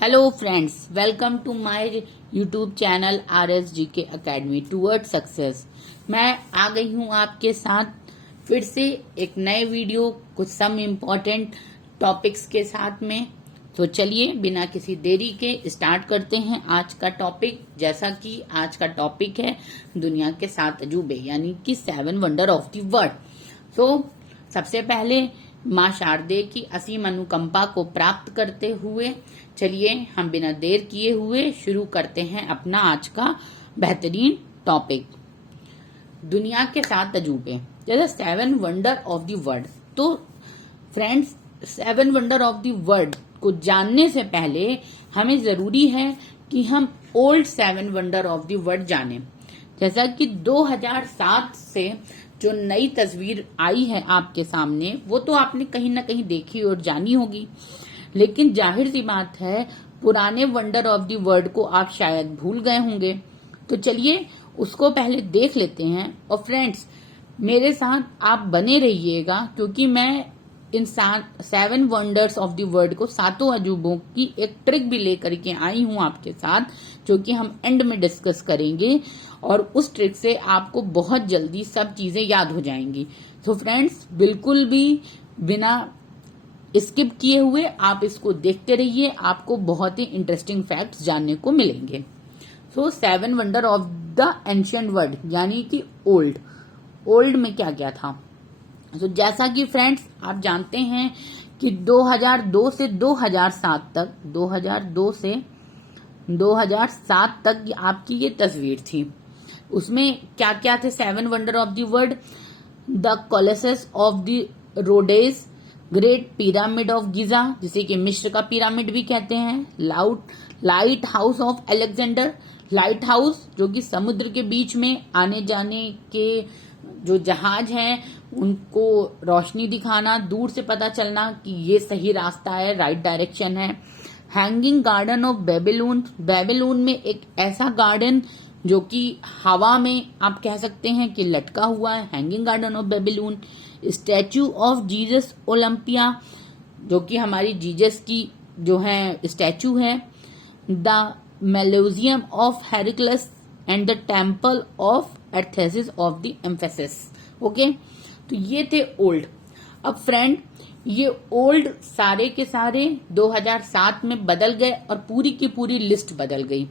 Hello friends, welcome to my YouTube channel RSGK academy toward success. मैं आ गई हूँ आपके साथ फिर से एक नए वीडियो कुछ सम इम्पोर्टेंट टॉपिक्स के साथ में। तो चलिए बिना किसी देरी के स्टार्ट करते हैं आज का टॉपिक। जैसा कि आज का टॉपिक है दुनिया के 7 अजूबे यानी कि 7 वंडर ऑफ द वर्ल्ड। तो सबसे पहले माँ शारदे की असीम अनुकंपा को प्राप्त करते हुए चलिए हम बिना देर किए हुए शुरू करते हैं अपना आज का बेहतरीन टॉपिक, दुनिया के 7 अजूबे जैसे 7 वंडर ऑफ द वर्ल्ड। तो friends, 7 wonder of the world को जानने से पहले हमें जरूरी है कि हम old 7 wonder of the world जाने। जैसा कि 2007 से जो नई तस्वीर आई है आपके सामने, वो तो आपने कहीं ना कहीं देखी और जानी होगी, लेकिन जाहिर सी बात है पुराने वंडर ऑफ द वर्ल्ड को आप शायद भूल गए होंगे। तो चलिए उसको पहले देख लेते हैं। और फ्रेंड्स, मेरे साथ आप बने रहिएगा क्योंकि मैं इन 7 वंडर्स ऑफ द वर्ल्ड को, 7 अजूबों की एक ट्रिक भी लेकर के आई हूं आपके साथ, जो कि हम एंड में डिस्कस करेंगे और उस ट्रिक से आपको बहुत जल्दी सब चीजें याद हो जाएंगी। तो फ्रेंड्स, बिल्कुल भी बिना स्किप किए हुए आप इसको देखते रहिए, आपको बहुत ही इंटरेस्टिंग फैक्ट्स जानने को मिलेंगे। सो 7 wonder of the ancient world यानी कि ओल्ड में क्या क्या था। तो जैसा कि फ्रेंड्स आप जानते हैं कि 2002 से 2007 तक, 2002 से 2007 तक आपकी ये तस्वीर थी। उसमें क्या क्या थे 7 wonder of the world? The colossus of the Rhodes, great pyramid of Giza जिसे कि मिस्र का पिरामिड भी कहते हैं, light house of Alexander, light house जो कि समुद्र के बीच में आने जाने के जो जहाज हैं उनको रोशनी दिखाना, दूर से पता चलना कि ये सही रास्ता है, राइट डायरेक्शन है। Hanging garden of Babylon, Babylon में एक ऐसा गार्डन जो कि हवा में आप कह सकते हैं कि लटका हुआ है, hanging garden of Babylon. Statue of Jesus Olympia जो कि हमारी जीसस की जो है स्टैचू है। The museum of Heracles and the temple of Artemis of the Ephesus. Okay, तो ये थे ओल्ड। अब फ्रेंड, ये ओल्ड सारे के सारे 2007 में बदल गए और पूरी की पूरी लिस्ट बदल गई।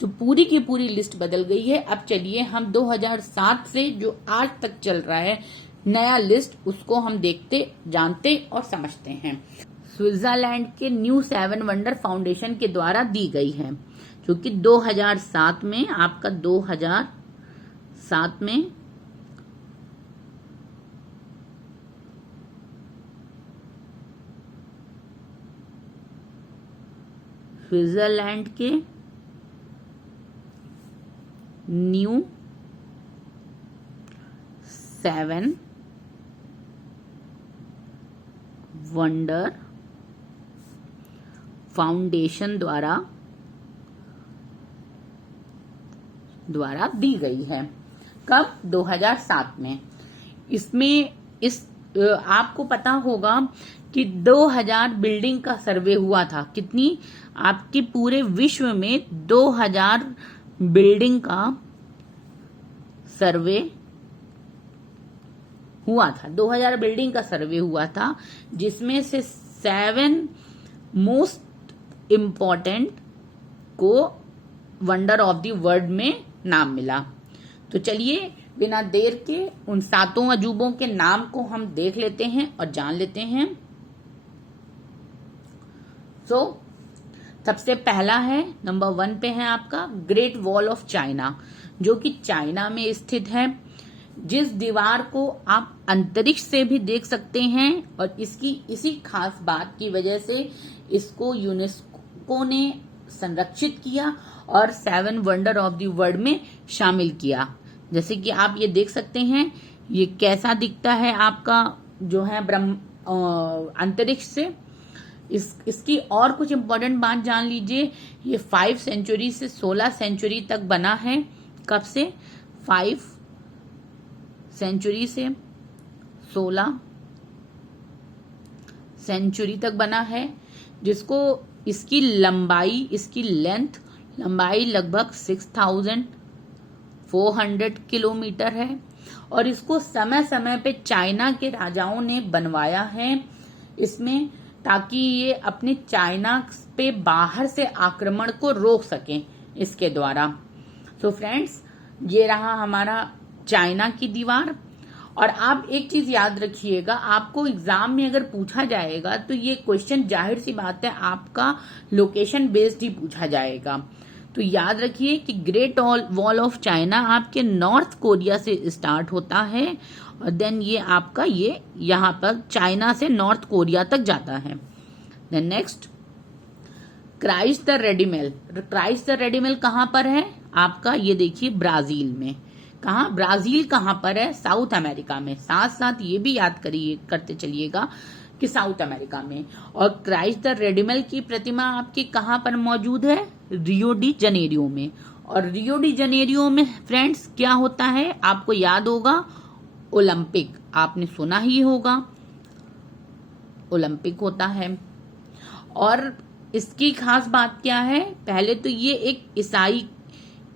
जो पूरी की पूरी लिस्ट बदल गई है, अब चलिए हम 2007 से जो आज तक चल रहा है नया लिस्ट, उसको हम देखते, जानते और समझते हैं। स्विट्जरलैंड के न्यू 7 वंडर फाउंडेशन के द्वारा दी गई है, जो कि 2007 में आपका 2007 में स्विट्जरलैंड के न्यू 7 वंडर फाउंडेशन द्वारा दी गई है। कब? 2007 में। इसमें आपको पता होगा कि 2000 बिल्डिंग का सर्वे हुआ था। कितनी? आपके पूरे विश्व में 2000 बिल्डिंग का सर्वे हुआ था। 2000 बिल्डिंग का सर्वे हुआ था, जिसमें से 7 मोस्ट इम्पोर्टेंट को वंडर ऑफ द वर्ल्ड में नाम मिला। तो चलिए बिना देर के उन 7 अजूबों के नाम को हम देख लेते हैं और जान लेते हैं। सबसे पहला है, नंबर 1 पे है आपका ग्रेट वॉल ऑफ चाइना, जो कि चाइना में स्थित है, जिस दीवार को आप अंतरिक्ष से भी देख सकते हैं। और इसकी इसी खास बात की वजह से इसको यूनेस्को ने संरक्षित किया और 7 वंडर ऑफ द वर्ल्ड में शामिल किया। जैसे कि आप ये देख सकते हैं, ये कैसा दिखता है आपका जो है अंतरिक्ष से। इसकी और कुछ इंपॉर्टेंट बात जान लीजिए। ये 5 सेंचुरी से 16 सेंचुरी तक बना है। कब से? 5 सेंचुरी से 16 सेंचुरी तक बना है, जिसको इसकी लंबाई लगभग 6400 किलोमीटर है और इसको समय समय पे चाइना के राजाओं ने बनवाया है इसमें, ताकि ये अपने चाइना पे बाहर से आक्रमण को रोक सकें इसके द्वारा। तो फ्रेंड्स, ये रहा हमारा चाइना की दीवार। और आप एक चीज याद रखिएगा, आपको एग्जाम में अगर पूछा जाएगा तो ये क्वेश्चन जाहिर सी बात है आपका लोकेशन बेस्ड ही पूछा जाएगा। तो याद रखिए कि ग्रेट वॉल ऑफ चाइना आपके नॉर्थ कोरिया से स्टार्ट होता है और देन ये आपका ये यहाँ पर चाइना से नॉर्थ कोरिया तक जाता है। देन नेक्स्ट, क्राइस्ट द रेडिमेल कहाँ पर है आपका, ये देखिए ब्राजील में। कहाँ, ब्राजील कहाँ पर है, साउथ अमेरिका में। साथ साथ ये भी याद करते चलिएगा कि साउथ अमेरिका में। और क्राइस्ट द रेडिमेल की प्रतिमा आपकी कहाँ पर मौजूद है, रियो डी जनेरियो में। और रियो डी जनेरियो में फ्रेंड्स क्या होता है, आपको याद होगा ओलंपिक, आपने सुना ही होगा, ओलंपिक होता है। और इसकी खास बात क्या है, पहले तो ये एक ईसाई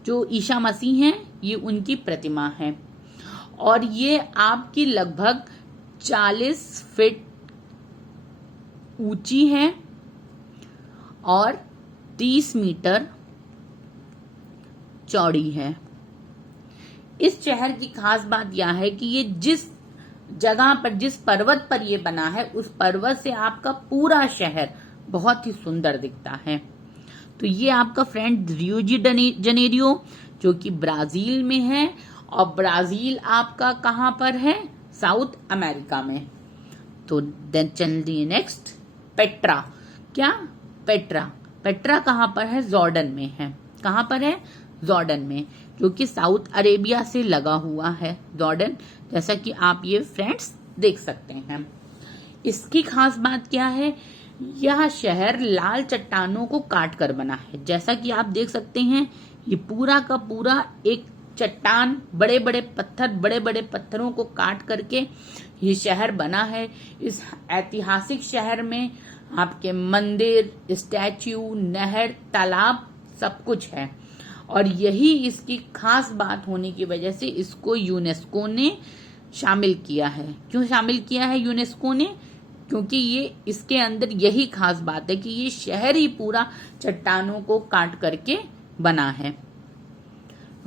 जो ईसा मसीह हैं, ये उनकी प्रतिमा है और ये आपकी लगभग 40 फीट ऊंची है और 30 मीटर चौड़ी है। इस शहर की खास बात यह है कि ये जिस जगह पर, जिस पर्वत पर ये बना है, उस पर्वत से आपका पूरा शहर बहुत ही सुंदर दिखता है। तो ये आपका फ्रेंड रियो डी जनेरियो जो कि ब्राजील में है और ब्राजील आपका कहां पर है, साउथ अमेरिका में। तो देन चलिए नेक्स्ट, पेट्रा। क्या, पेट्रा कहां पर है, जॉर्डन में है। कहां पर है, जॉर्डन में, जो कि साउथ अरेबिया से लगा हुआ है जॉर्डन, जैसा कि आप ये फ्रेंड्स देख सकते हैं। इसकी खास बात क्या है, यह शहर लाल चट्टानों को काट कर बना है। जैसा कि आप देख सकते हैं, ये पूरा का पूरा एक चट्टान, बड़े बड़े पत्थरों को काट करके ये शहर बना है। इस ऐतिहासिक शहर में आपके मंदिर, स्टैच्यू, नहर, तालाब सब कुछ है और यही इसकी खास बात होने की वजह से इसको यूनेस्को ने शामिल किया है। क्यों शामिल किया है यूनेस्को ने, क्योंकि ये इसके अंदर यही खास बात है कि ये शहर ही पूरा चट्टानों को काट करके बना है।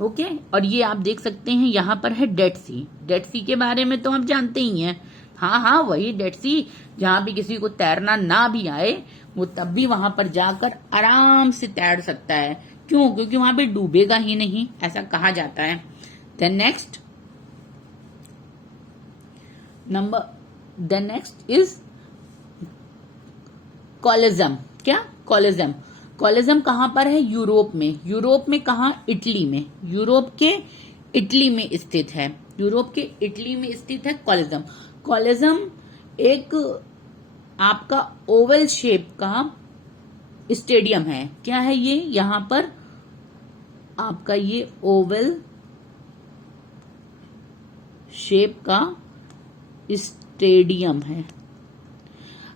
ओके, और ये आप देख सकते हैं यहाँ पर है डेड सी के बारे में तो आप जानते ही हैं। हाँ, वही डेड सी जहाँ भी किसी को तैरना ना भी आए वो तब भी वहां पर जाकर आराम से तैर सकता है। क्यों, क्योंकि वहां पे डूबेगा ही नहीं, ऐसा कहा जाता है। Then next is Colosseum. क्या, कोलिज्म कहां पर है, यूरोप में कहा, इटली में। यूरोप के इटली में स्थित है कोलिज्म एक आपका ओवल शेप का स्टेडियम है। क्या है ये, यहां पर आपका ये ओवल शेप का स्टेडियम है।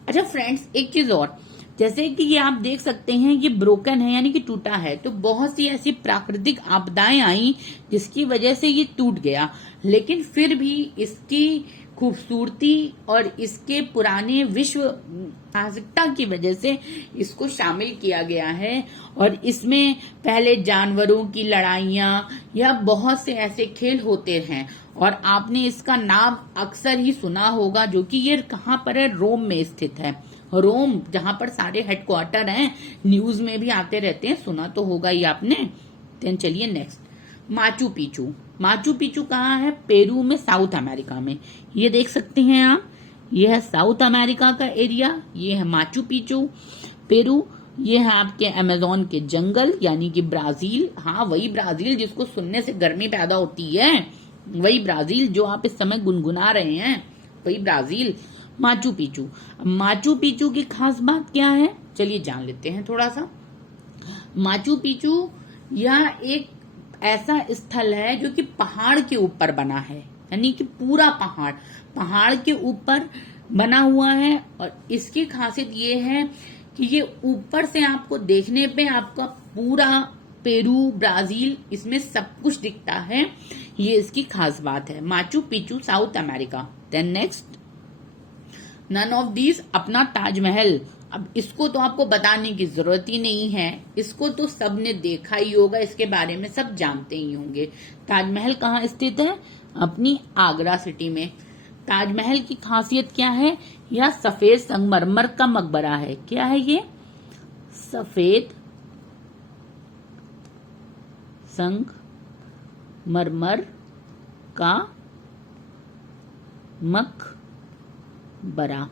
अच्छा फ्रेंड्स, एक चीज और, जैसे कि ये आप देख सकते हैं ये ब्रोकन है यानी कि टूटा है, तो बहुत सी ऐसी प्राकृतिक आपदाएं आई जिसकी वजह से ये टूट गया, लेकिन फिर भी इसकी खूबसूरती और इसके पुराने विश्व ऐतिहासिकता की वजह से इसको शामिल किया गया है। और इसमें पहले जानवरों की लड़ाइयां या बहुत से ऐसे खेल होते हैं और आपने इसका नाम अक्सर ही सुना होगा, जो कि ये कहाँ पर है, रोम में स्थित है। रोम जहां पर सारे हेडक्वार्टर हैं, न्यूज में भी आते रहते हैं, सुना तो होगा ही आपने। देन चलिए नेक्स्ट, माचू पिचू कहाँ है, पेरू में, साउथ अमेरिका में। ये देख सकते हैं आप, ये है साउथ अमेरिका का एरिया, ये है माचू पिचू, पेरू। ये है आपके अमेजोन के जंगल यानी कि ब्राजील। हाँ, वही ब्राजील जिसको सुनने से गर्मी पैदा होती है, वही ब्राजील जो आप इस समय गुनगुना रहे हैं, वही ब्राजील। माचू पिचू की खास बात क्या है, चलिए जान लेते हैं थोड़ा सा। माचू पिचू यह एक ऐसा स्थल है जो कि पहाड़ के ऊपर बना है, यानी कि पूरा पहाड़ के ऊपर बना हुआ है। और इसकी खासियत ये है कि ये ऊपर से आपको देखने पे आपका पूरा पेरू, ब्राजील, इसमें सब कुछ दिखता है। ये इसकी खास बात है। Machu Picchu South America. Then next, none of these अपना ताजमहल। अब इसको तो आपको बताने की जरूरत ही नहीं है, इसको तो सबने देखा ही होगा, इसके बारे में सब जानते ही होंगे। ताजमहल कहाँ स्थित है? अपनी आगरा सिटी में। ताजमहल की खासियत क्या है? यह सफेद संगमरमर का मकबरा है। क्या है ये? सफेद संगमरमर का मकबरा।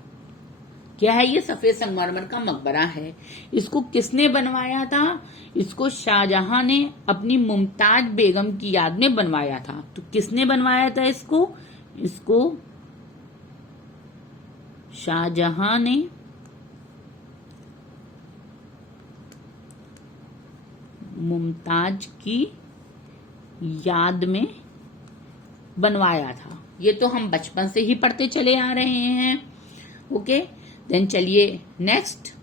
क्या है ये? सफेद संगमरमर का मकबरा है। इसको किसने बनवाया था? इसको शाहजहां ने अपनी मुमताज बेगम की याद में बनवाया था। तो किसने बनवाया था इसको? इसको शाहजहां ने मुमताज की याद में बनवाया था। ये तो हम बचपन से ही पढ़ते चले आ रहे हैं। ओके, देन चलिए next,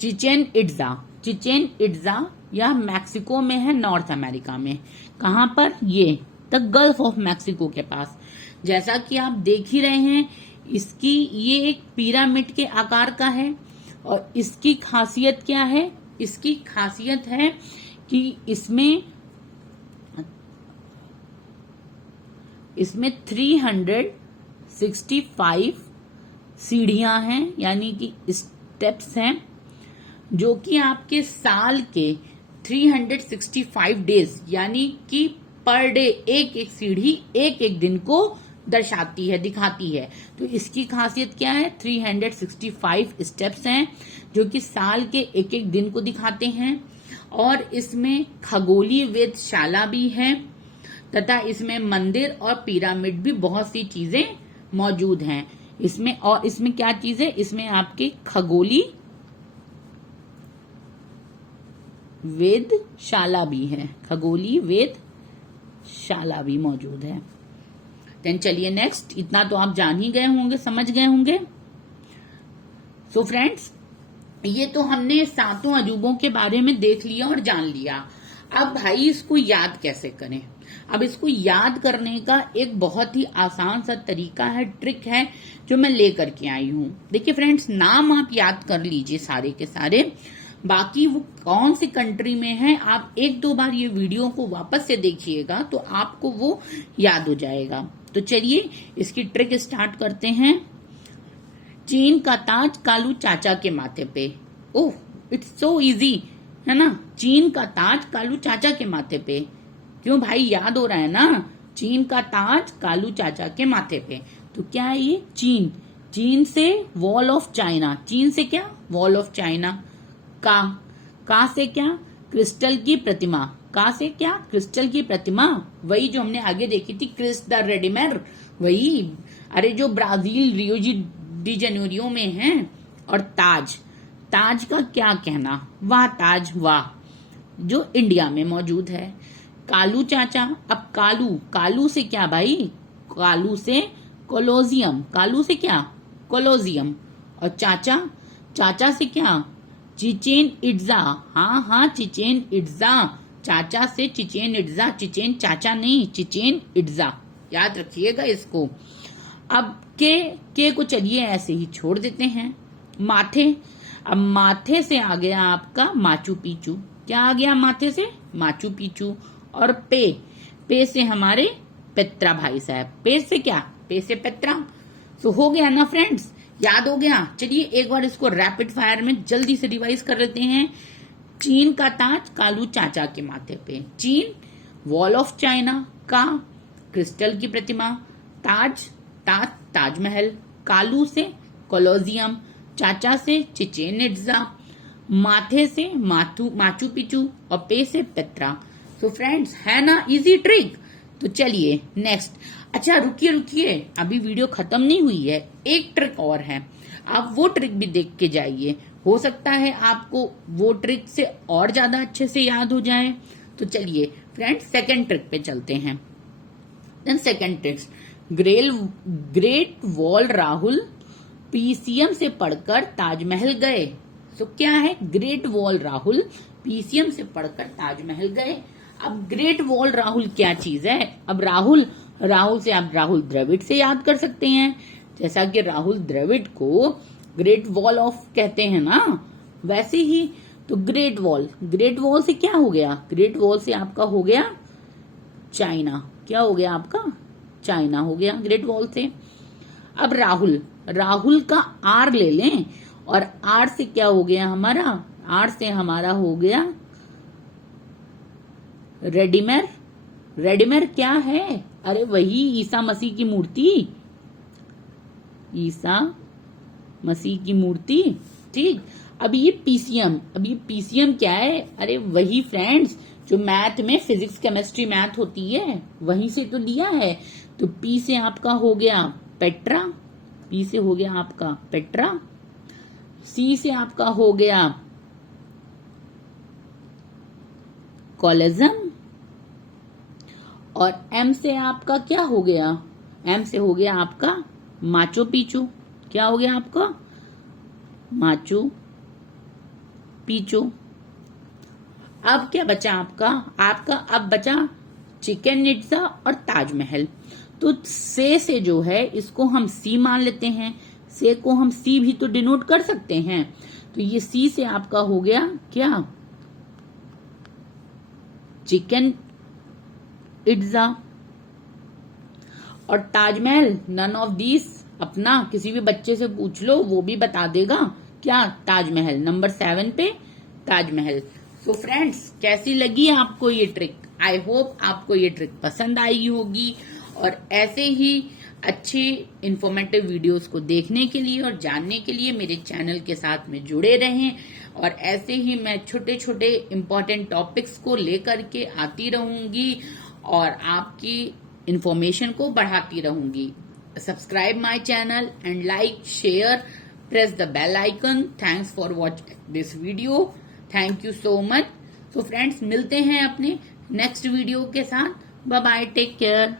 Chichen Itza. Chichen Itza यह मैक्सिको में है, नॉर्थ अमेरिका में। कहां पर? ये द गल्फ ऑफ मैक्सिको के पास। जैसा कि आप देख ही रहे हैं, इसकी ये एक पिरामिड के आकार का है। और इसकी खासियत क्या है? इसकी खासियत है कि इसमें 365 सीढ़ियां हैं, यानी कि स्टेप्स हैं, जो कि आपके साल के 365 डेज, यानी कि पर डे एक एक सीढ़ी एक एक दिन को दर्शाती है, दिखाती है। तो इसकी खासियत क्या है? 365 स्टेप्स हैं, जो कि साल के एक एक दिन को दिखाते हैं। और इसमें खगोलीय वेधशाला भी है, तथा इसमें मंदिर और पिरामिड भी बहुत सी चीजें मौजूद हैं इसमें। और इसमें क्या चीज है? इसमें आपकी खगोलीय वेधशाला भी है, खगोलीय वेधशाला भी मौजूद है। देन चलिए नेक्स्ट, इतना तो आप जान ही गए होंगे, समझ गए होंगे। सो फ्रेंड्स, ये तो हमने सातों अजूबों के बारे में देख लिया और जान लिया। अब भाई इसको याद कैसे करें? अब इसको याद करने का एक बहुत ही आसान सा तरीका है, ट्रिक है, जो मैं लेकर के आई हूं। देखिए फ्रेंड्स, नाम आप याद कर लीजिए सारे के सारे, बाकी वो कौन सी कंट्री में है आप एक दो बार ये वीडियो को वापस से देखिएगा तो आपको वो याद हो जाएगा। तो चलिए इसकी ट्रिक स्टार्ट करते हैं। चीन का ताज कालू चाचा के माथे पे। ओह, इट्स सो इजी, है ना? चीन का ताज कालू चाचा के माथे पे। क्यों भाई, याद हो रहा है ना? चीन का ताज कालू चाचा के माथे पे। तो क्या है ये? चीन। चीन से वॉल ऑफ चाइना। चीन से क्या? Wall of China. का से क्या? क्रिस्टल की प्रतिमा। का से क्या? क्रिस्टल की प्रतिमा। वही जो हमने आगे देखी थी, क्रिस द रेडिमेर, वही। अरे जो ब्राजील रियो डी जेनेरियो में है। और ताज, ताज का क्या कहना? वाह ताज वाह, जो इंडिया में मौजूद है। कालू चाचा। अब कालू, कालू से क्या भाई? कालू से कोलोजियम। कालू से क्या? कोलोजियम। और चाचा, चाचा से क्या? Chichen Itza. हाँ हाँ, चिचेन इट्जा। चाचा से चिचेन इट्जा। चिचेन चाचा नहीं, चिचेन इट्जा, याद रखिएगा इसको। अब के को चलिए ऐसे ही छोड़ देते हैं। माथे। अब माथे से आ गया आपका माचू पिचू। क्या आ गया माथे से? Machu Picchu. और पे से हमारे पेत्रा भाई साहब। पे से क्या? पे से पेत्रा। तो हो गया ना फ्रेंड्स, याद हो गया। चलिए एक बार इसको रैपिड फायर में जल्दी से रिवाइज कर लेते हैं। चीन का ताज कालू चाचा के माथे पे। चीन, वॉल ऑफ चाइना। का, क्रिस्टल की प्रतिमा। ताज, ताजमहल। कालू से कोलोजियम। चाचा से चिचेन इट्जा। माथे से माचू पिचू। और पे से पेत्रा। तो फ्रेंड्स, है ना इजी ट्रिक? तो चलिए नेक्स्ट। अच्छा रुकिए, अभी वीडियो खत्म नहीं हुई है, एक ट्रिक और है, आप वो ट्रिक भी देख के जाइए। हो सकता है आपको वो ट्रिक से और ज्यादा अच्छे से याद हो जाए। तो चलिए फ्रेंड्स, सेकंड ट्रिक पे चलते हैं। Then second trick, great wall Rahul PCM से पढ़कर ताजमहल गए। तो क्या है? ग्रेट वॉल राहुल पीसीएम से पढ़कर ताजमहल गए। अब ग्रेट वॉल राहुल क्या चीज है? अब राहुल से आप राहुल द्रविड़ से याद कर सकते हैं, जैसा कि राहुल द्रविड़ को ग्रेट वॉल ऑफ कहते हैं ना, वैसे ही तो ग्रेट वॉल से क्या हो गया? ग्रेट वॉल से आपका हो गया चाइना। क्या हो गया आपका? चाइना हो गया ग्रेट वॉल से। अब राहुल का आर ले लें, और आर से क्या हो गया हमारा? आर से हमारा हो गया रेडिमर क्या है? अरे वही ईसा मसीह की मूर्ति, ईसा मसीह की मूर्ति। ठीक, अब ये पीसीएम क्या है? अरे वही फ्रेंड्स जो मैथ में फिजिक्स केमिस्ट्री मैथ होती है, वहीं से तो लिया है। तो पी से आपका हो गया पेट्रा, पी से हो गया आपका पेट्रा। सी से आपका हो गया कोलेजम, और एम से आपका क्या हो गया? एम से हो गया आपका माचू पिचू। क्या हो गया आपका? Machu Picchu. अब क्या बचा आपका? अब बचा चिकन इट्जा और ताजमहल। तो से जो है इसको हम सी मान लेते हैं, से को हम सी भी तो डिनोट कर सकते हैं। तो ये सी से आपका हो गया क्या? Chicken Itza. और ताजमहल, नन ऑफ दिस, अपना किसी भी बच्चे से पूछ लो वो भी बता देगा क्या? ताजमहल। नंबर 7 पे ताजमहल। सो फ्रेंड्स, कैसी लगी आपको ये ट्रिक? आई होप आपको ये ट्रिक पसंद आई होगी, और ऐसे ही अच्छे इंफॉर्मेटिव वीडियोस को देखने के लिए और जानने के लिए मेरे चैनल के साथ में जुड़े रहें। और ऐसे ही मैं छोटे छोटे इम्पोर्टेंट टॉपिक्स को लेकर के आती रहूंगी और आपकी इंफॉर्मेशन को बढ़ाती रहूंगी। Subscribe my channel and like, share, press the bell icon. Thanks for watching this video. Thank you so much. So friends, मिलते हैं अपने नेक्स्ट वीडियो के साथ। Bye bye, take care.